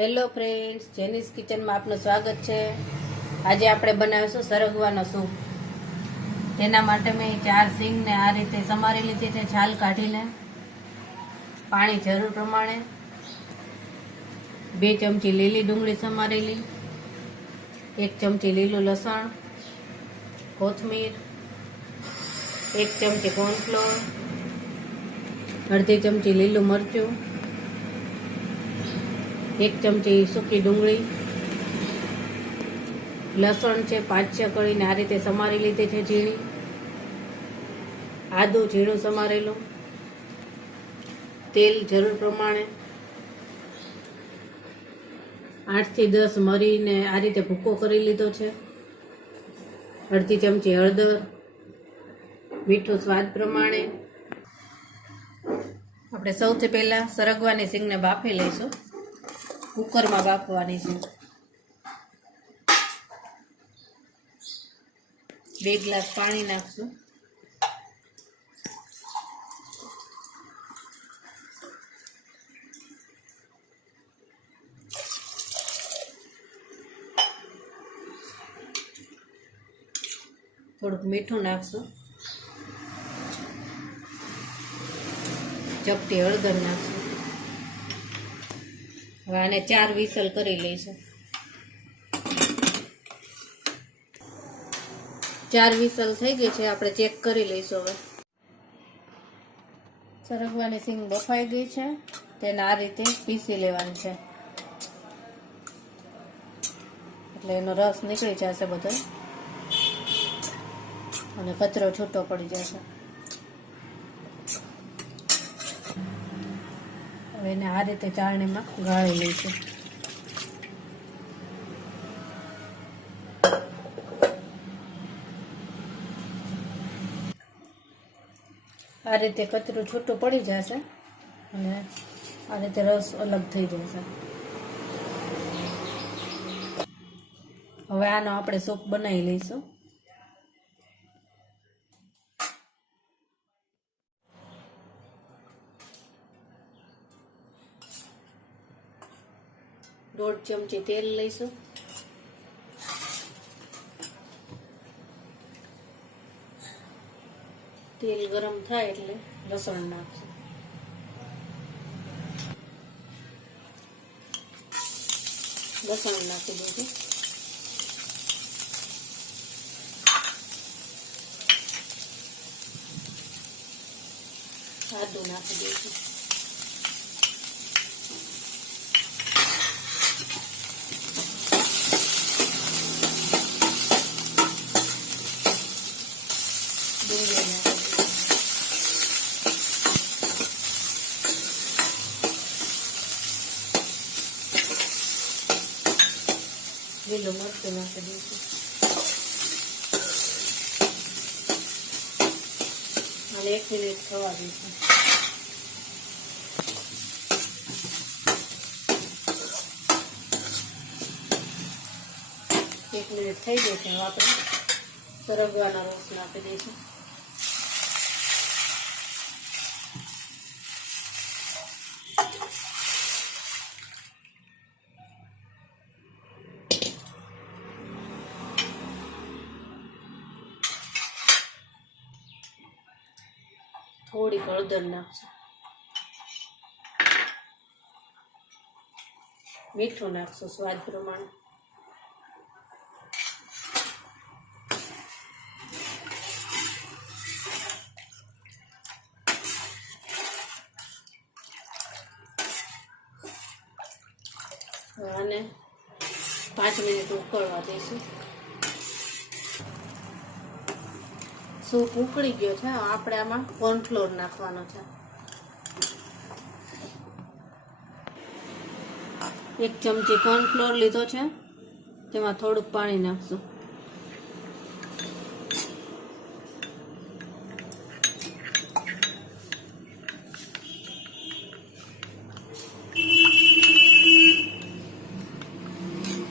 Hello friends, જેનીસ કિચનમાં આપનું સ્વાગત છે। આજે આપણે બનાવીશું સરગવાનો સૂપ। તેના માટે મેં 4 સિંગને આ રીતે સમારી લીધી છે, છાલ કાઢીને। પાણી જરૂર પ્રમાણે, 2 ચમચી લીલી ડુંગળી સમારેલી, 1 ચમચી લીલું લસણ, કોથમીર, 1 ચમચી કોર્નફ્લોર, અડધી ચમચી લીલું મરચું, 1 ચમચી સૂકી ડુંગળી, લસણ છે 5-6 કળીને આ રીતે સમારી લીધી છે ઝીણી, આદું ઝીણું સમારેલું, તેલ જરૂર પ્રમાણે, 8 થી 10 મરીને આ રીતે ભૂકો કરી લીધો છે, અડધી ચમચી હળદર, મીઠું સ્વાદ પ્રમાણે। આપણે સૌથી પહેલા સરગવાની સિંગને બાફી લઈશું। કુકરમાં બાફવાની છે। 2 ગ્લાસ પાણી નાખશું। થોડુંક મીઠું નાખશું, ચપટી હળદર નાખશું। હવે આને 4 વિસલ કરી લઈશું। 4 વિસલ થઈ ગઈ છે, આપણે ચેક કરી લઈશું। હવે સરગવાની સિંગ બફાઈ ગઈ છે, તેને આ રીતે પીસી લેવાની છે, એટલે એનો રસ નીકળી જશે બધો અને કચરો છૂટો પડી જશે। હવે એને આ રીતે ચાળણીમાં ગાળી લઈશું। આ રીતે કચરું છૂટું પડી જશે અને આ રીતે રસ અલગ થઈ જશે। હવે આનો આપણે સૂપ બનાવી લઈશું। દોઢ ચમચી તેલ લઈશું। તેલ ગરમ થાય એટલે લસણ નાખશું। લસણ નાખી દઈશું। આદું નાખી દઈશું। ડુંગળી નાખી લીલું મરચું નાખી દઈશું। અને 1 મિનિટ થવા દઈશું। એક મિનિટ થઈ ગઈ છે, આપણે સરગવાના રસ નાખી દઈશું। થોડી હળદર નાખશું, મીઠું નાખશું સ્વાદ પ્રમાણે। આને 5 મિનિટ ઉકળવા દઈશું। સૂપ ઉકળી ગયો છે, આપણે આમાં કોર્નફ્લોર નાખવાનો છે। 1 ચમચી કોર્નફ્લોર લીધો છે, તેમાં થોડુંક પાણી નાખશું।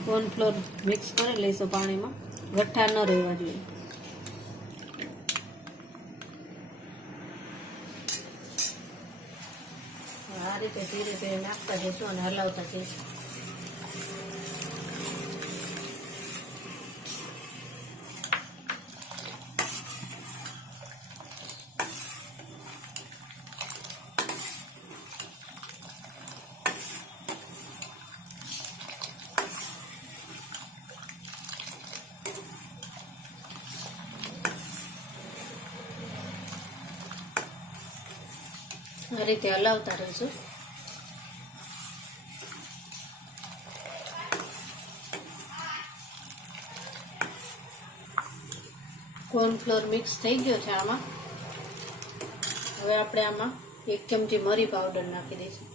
કોર્નફ્લોર મિક્સ કરી લઈશું પાણીમાં, ગઠ્ઠા ન રહેવા જોઈએ। આ રીતે ધીરે ધીરે નાખતા જઈશું અને હલાવતા જઈશું। આ રીતે હલાવતા રહીશું. કોર્નફ્લોર મિક્સ થઈ ગયો છે આમાં. હવે આપણે આમાં 1 ચમચી મરી પાવડર નાખી દઈશું.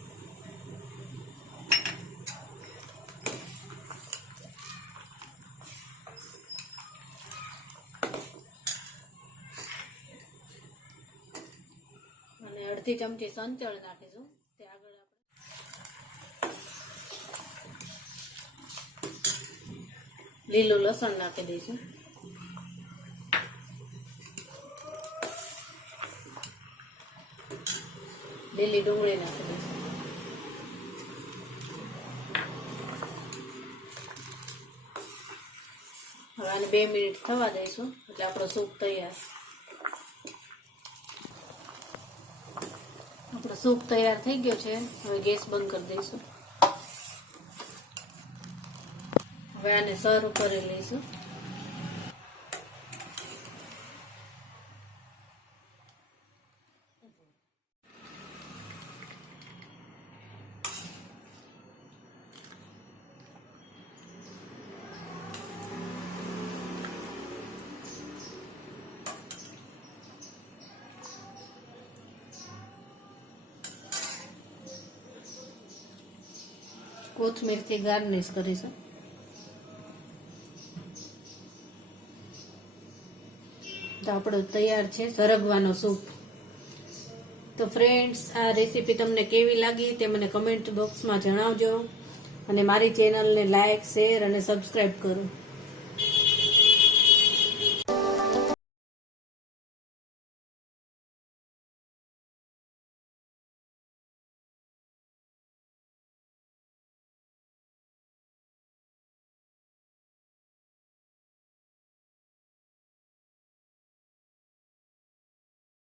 અને અડધી ચમચી સંચળ નાખીશું. તે આગળ આપણે લીલું લસણ નાખી દઈશું. લીલી ડુંગળી નાખી દઈશું. હવે આને 2 મિનિટ થવા દઈશું એટલે આપણો સૂપ તૈયાર. આપણો સૂપ તૈયાર થઈ ગયો છે. હવે ગેસ બંધ કરી દઈશું. હવે આને સર્વ કરી લઈશું. કોથમીરથી ગાર્નિશ કરીશું. તો આપણો તૈયાર છે સરગવાનો સૂપ. તો ફ્રેન્ડ્સ, આ રેસીપી તમને કેવી લાગી તે મને કમેન્ટ બોક્સમાં જણાવજો અને મારી ચેનલને લાઈક, શેર અને સબસ્ક્રાઈબ કરો.